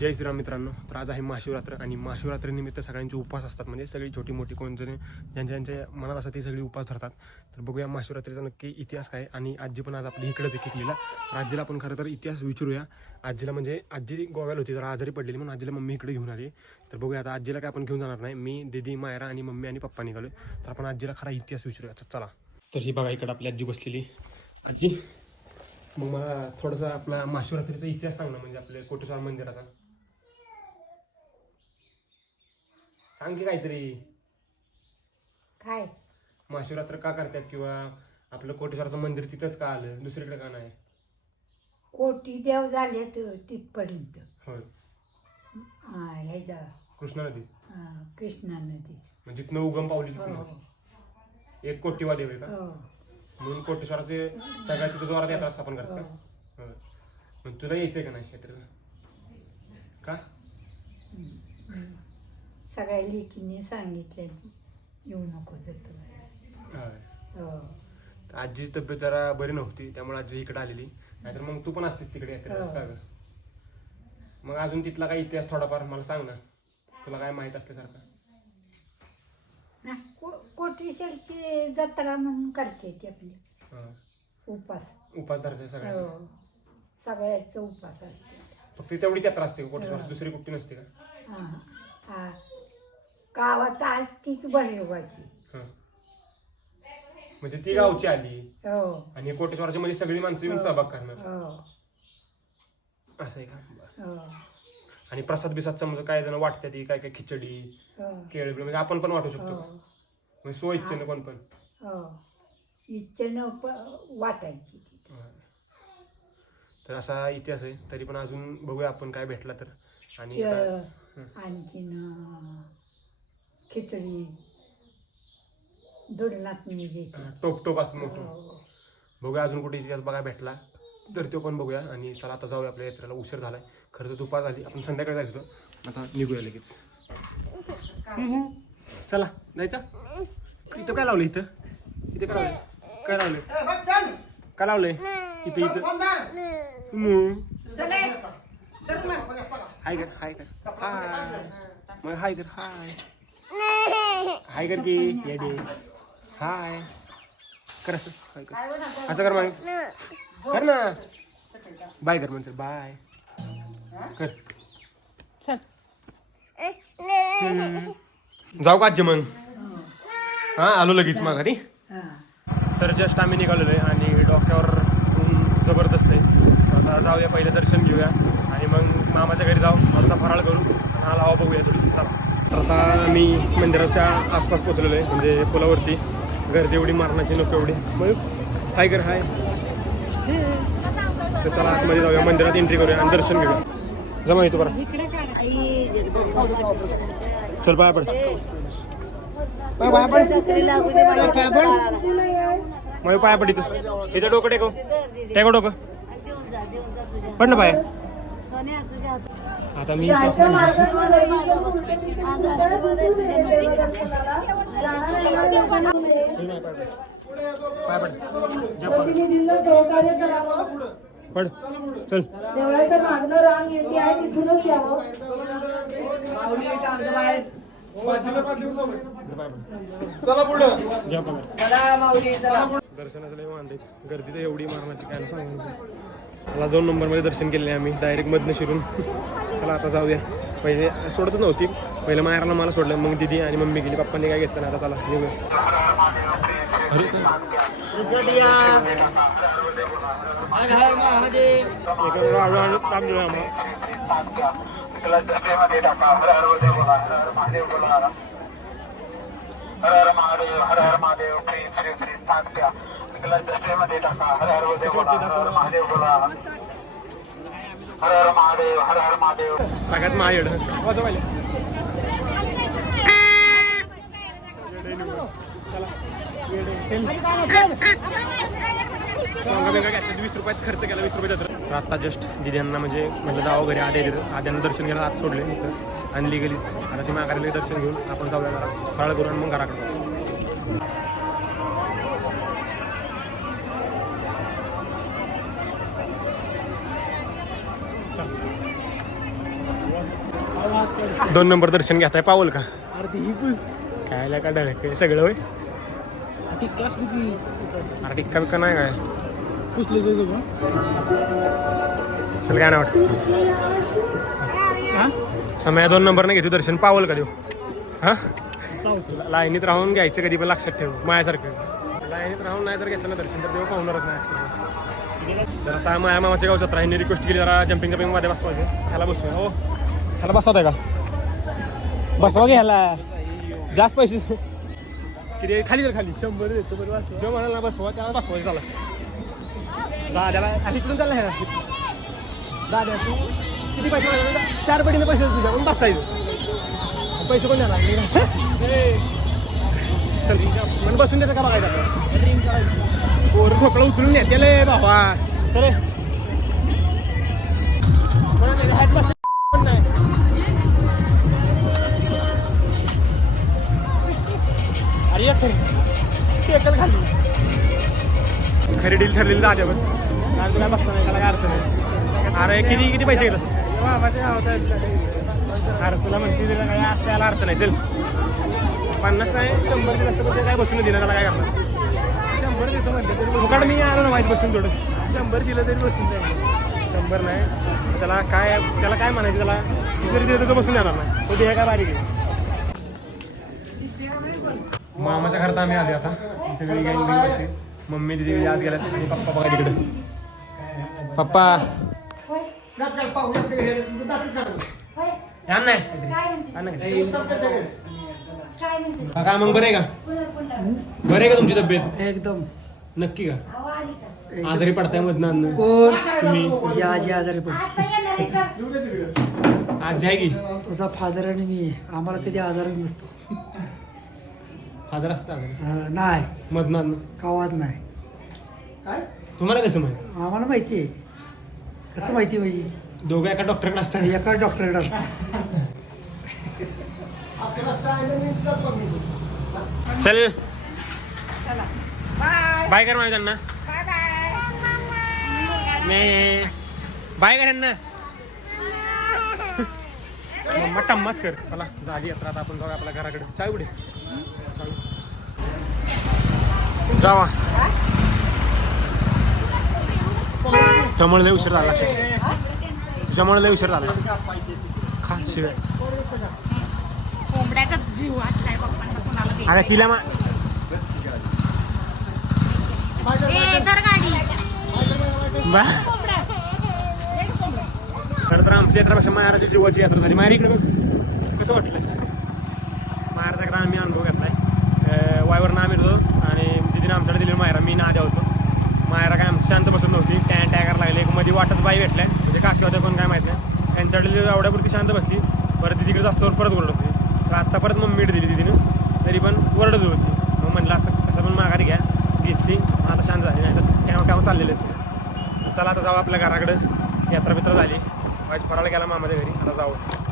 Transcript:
जय श्रीराम मित्रांनो. तर आज आहे महाशिवरात्र आणि महाशिवरात्रीनिमित्त सगळ्यांचे उपवास असतात. म्हणजे सगळी छोटी मोठी कोण जण ज्यांच्या ज्यांच्या मनात असतात ते सगळी उपास धरतात. तर बघूया महाशिवरात्रीचा नक्की इतिहास काय आणि आजी पण आज आपली इकडेच आहे किकलीला तर आजीला आपण खरं तर इतिहास विचारूया. आजीला म्हणजे आजी गोव्याला होती तर आजारी पडलेली म्हणून आजीला मम्मी इकडे घेऊन आली. तर बघूया आता आजीला काय आपण घेऊन जाणार नाही. मी दीदी मायरा आणि मम्मी आणि पप्पा निघालो तर आपण आजीला खरा इतिहास विचारूया. तर चला. तर ही बघा इकडे आपली आजी बसलेली. आजी मग मला थोडासा आपला महाशिवरात्रीचा इतिहास सांग ना. म्हणजे आपल्या कोटेश्वर मंदिराचा. सांग की काहीतरी. काय? महाशिवरात्र का करतात किंवा आपलं कोटेश्वराचं मंदिर तिथंच का आलं? दुसरीकडे का नाही? कोटी देव झाले तिथपर्यंत. होय. हा, ह्याच्या कृष्णा नदी. हा, कृष्णा नदी. म्हणजे तिथनं उगम पावली हो. तिथनं एक कोटीवा देव आहे का? हो. म्हणून कोटेश्वराचे सगळ्यात तिथं जोरात यात्रा स्थापन करतात हो. का होय. मग तुला यायचंय का नाही यात्रेला? का? सगळ्या लेकींनी सांगितलं येऊ नको होय. हो. आजीची तब्येत जरा बरी नव्हती त्यामुळे आजी इकडे आलेली. नाहीतर मग तू पण असतीस तिकडे यात्रेला हो. का ग? मग अजून तिथला काही इतिहास थोडाफार मला सांग ना. तुला काय माहीत असल्यासारखं. ना को- कोटेश्वरची जत्रा म्हणून करते ती आपली. हा. उपास. उपास धरायचे सगळ्या हो. सगळ्याचं उपास असते. फक्त तेवढीच यात्रा असते कोटेश्वर दुसरी कुठली नसते का? हा. हा. गावात आज हा. म्हणजे ती गावची आली. हो. आणि कोटेश्वराच्या मध्ये सगळी माणसं येऊन सहभाग करणार. हो. असं आहे का? बरं. हो. आणि प्रसाद बिसाद समजा काय जण वाटते ती काय काय खिचडी हो. केळ बिळ म्हणजे आपण पण वाटू शकतो. हो. म्हणजे सो इच्छेनं पण पण. हो. इच्छेनं प- वाटायची. तर असा इतिहास आहे. तरी पण अजून बघूया आपण काय भेटला तर. आणि आणखीन अ, खिचडी दुडनात मी देते हा, टोप टोप मोठं. हो. बघूया अजून कुठे इतिहास बघायला भेटला तर तो पण बघूया. आणि चला आता जाऊया आपल्या यात्रेला. उशीर झालाय. खरं तर दुपार झाली. आपण संध्याकाळी जायचं होतं. आता निघूया लगेच. हम्म. चला जायचं? इथं काय लावलं इथं? इथं काय लावलं काय लावलं काय लावलंय? इथं इथं. हम्म. हाय कर हाय कर हाय. मग हाय कर हाय. हाय कर की ये दे. हाय. कर असं हाय कर. असं कर मग कर ना. बाय कर म्हणजे बाय. कर. जाऊ का आजी मग? हा आलो लगेच मग घरी हा. तर जस्ट आम्ही निघालेलो आहे आणि डोक्यावर ऊन जबरदस्त आहे. आता जाऊया पहिले दर्शन घेऊया. आणि मग मामाच्या घरी जाऊ. थोडासा फराळ करू. हा हवा बघूया तर आता आम्ही मंदिराच्या आसपास पोचलेलो आहे म्हणजे पुलावरती. गर्दी एवढी मारण्याची नको एवढी. मग हाय कर हाय. तर चला आतमध्ये जाऊया मंदिरात एंट्री करूया आणि दर्शन घेऊया. जमा येतो बरं. चल पाया पड. पाया पाया पड. मग पाया पड इथं. इथं डोकं टेको टेको डोकं. पड ना पाया आता मी पड. चल. देवळाच्या मागणं रांग येते आहे तिथूनच यावं. दर्शनाचं गर्दी तर एवढी मारण्याची काय सांगू चला दोन नंबरमध्ये दर्शन केले आम्ही डायरेक्ट मधनं शिरून. चला आता जाऊया. पहिले सोडतच नव्हती. पहिलं मायराला मला सोडलं. मग दिदी आणि मम्मी गेली. पप्पांनी काय घेतलं नाही आता चला निघूया. आम्हाला हर हर महादेव. हर हर महादेव प्रेम श्री श्री तात्या दशेमध्ये टाका. हर हर हर हर महादेव बोला. हर हर महादेव हर हर महादेव. सगळ्यात महायड वीस रुपयात खर्च केला वीस रुपये तर आत्ता जस्ट दिद्यांना म्हणजे म्हटलं जावं घरी आधी आद्यांना दर्शन घ्यायला आत सोडले इथं. आणि लिगलीच आता ती माघारी दर्शन घेऊन आपण जाऊया जरा फराळ करून मग घराकडे. दोन नंबर दर्शन घेताय पावल का? अरे ही पूस का सगळं होय? ती कॅश की अरे टिक्का बिक्का नाही काय? पुसले जायचं का चल काय नाही वाटत समय दोन नंबर नाही घेतो दर्शन पावल का देऊ? हा? लाईनीत राहून घ्यायचं कधी पण लक्षात ठेव माझ्यासारखं लाईनीत राहून नाही जर घेतलं ना दर्शन तर तेव्हा पाहणारच नाही. तर आता माया मामाच्या गावच्या राहीने रिक्वेस्ट केली जरा जम्पिंग जम्पिंगमध्ये बसवायचे. ह्याला बसवा हो? ह्याला बसवत आहे का? बसवा ह्याला. जास्त पैसे. किती खाली तर खाली. शंभर देतो बरं वाचव जो म्हणाला बसवा त्याला बसवायचं चला दाद्याला आणि तिकडून चालला ह्याला. दाद्या तू किती पैसे मागायचे? चार पटीने पैसे तुझ्या पण बसायचं. पैसे कोण देणार? चल म्हणजे बसून देतं का बघायचं पोर ठोकळा उचलून नेतेले बाबा. चले. एकच खाली खरी डील ठरलेली दाद्या बस तुला बसता नाही त्याला काय अर्थ नाही. अरे किती किती पैसे आहे अरे तुला म्हणते तिला काय असं त्याला अर्थ नाही. चल. पन्नास आहे शंभर दिलं ते काय बसून दिलं त्याला काय करणार? शंभर देतो म्हणलं तरी फुकट मी आलो ना माहिती बसून थोडं शंभर दिलं तरी बसून जाईल शंभर नाही. त्याला काय त्याला काय म्हणायचं त्याला? तू जरी दिलं तर बसून जाणार नाही. तो देह काय बारीक आहे? मामाच्या घरात आम्ही आले आता. सगळी गँग मम्मी दिदी आत गेल्यात आणि पप्पा बघा तिकडे. पप्पा. काय म्हणते यान नाही. काय म्हणते? काय मग बरं आहे का? बरं आहे का तुमची तब्येत? एकदम. नक्की का? आजारी पडताय मधनं कोण? तुम्ही? आजी आजारी पड आता येणार आहे का? आज आहे की? तुझा फादर आणि मी आम्हाला कधी आजारच नसतो. आजार असता अं, नाही. मधनं गावात नाही. तुम्हाला कसं माहिती? आम्हाला माहिती आहे कसं माहिती म्हणजे? दोघं एका डॉक्टरकडे असतात. एका डॉक्टरकडे चल. बाय कर माझ्या त्यांना. नाही बाय कर यांना मम्मा टम्माच कर. चला झाली यात्रा. आता आपण जाऊ आपल्या घराकडे. चाय उडे जावा. त्यामुळे लय उशीर झाला त्यामुळे लय उशीर झाला. खा शिवाय. कोंबड्याचा जीव कोणाला. अरे तिला मा ए धर गाडी. बा खरं तर आमची यात्रापेक्षा महाराजाची जीवाची यात्रा झाली. माहेर इकडे बघ. कसं वाटलं? माहेरचा आम्ही अनुभव घेतलाय. अं, वायवरनं आम्ही होतो आणि तिथे आमच्याकडे दिलेलं मायरा मी नाद्या होतो. मायरा काय आमची शांत बसत नव्हती. टॅ टॅगर लागले. एक मध्ये वाटत बाई भेटल्या. म्हणजे काकी होत्या पण काय माहीत नाही. त्यांच्याकडे एवढ्यापुरती शांत बसली. परत तिकडे जास्तवर परत ओरडत होती. तर आत्ता परत मग मीठ दिली तिने. तरी पण ओरडत होती. मग म्हणलं असं कसं पण माघारी घ्या. घेतली. आता शांत झाली. नाही तर केव्हा केव्हा चाललेले असते चला आता जाऊ आपल्या घराकडे. यात्रा बित्रा झाली. माझी फराळ गेला मामाच्या घरी आता जाऊ.